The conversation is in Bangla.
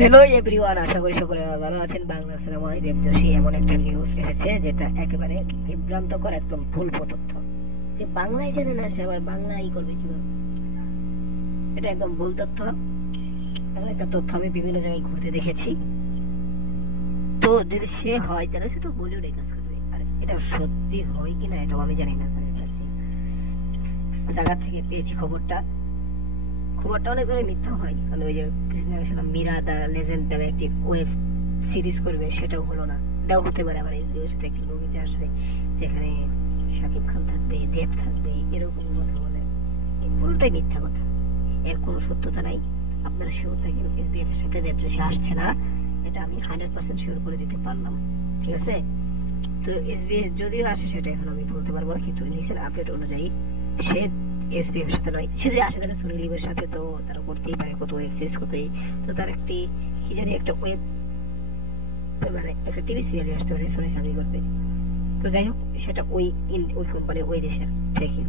হ্যালো এভরিওয়ান, আশা করি সকলে ভালো আছেন। বাংলা সিনেমায় দেব যোশী এমন একটা নিউজ এসেছে যেটা একেবারে বিভ্রান্তকর, একদম ভুল তথ্য। যে বাংলায় জানে না সে আবার বাংলায় করবে কিভাবে, এটা একদম ভুল তথ্য। এমন একটা তথ্য আমি বিভিন্ন জায়গায় ঘুরতে দেখেছি। তো যদি সে হয় তাহলে সে তো বলিউডে কাজ করবে, আর এটা সত্যি হয় কিনা এটাও আমি জানি না। জায়গা থেকে পেয়েছি খবরটা অনেক ধরে মিথ্যা হয়। কারণ ওই যে মীরা দা লেজেন্ড নামে একটি ওয়েব সিরিজ করবে, সেটাও হলো না। এটাও হতে পারে আবার এর সাথে একটি মুভিতে আসবে যেখানে শাকিব খান থাকবে, দেব থাকবে, এরকম কথা বলে। পুরোটাই মিথ্যা কথা, এর কোনো সত্যতা নাই। আপনারা শিওর থাকেন এসবিএফ এর সাথে দেব যোশী আসছে না, এটা আমি 100% শিওর করে দিতে পারলাম। ঠিক আছে, তো এসবিএফ যদিও আসে সেটা এখন আমি বলতে পারবো না, কিন্তু নিচের আপডেট অনুযায়ী সে এসবিএফ এর সাথে নয়। সে যদি আসে তাহলে সোনি লিভের সাথে, তো তারা করতেই পারে কত ওয়েব সিরিজ, কতই তো তার একটি কি জানি একটা ওয়েব মানে একটা টিভি সিরিয়ালে আসতে পারে সোনি চাকরি করবে। তো যাই হোক, সেটা ওই কোম্পানি ওই দেশের থেকে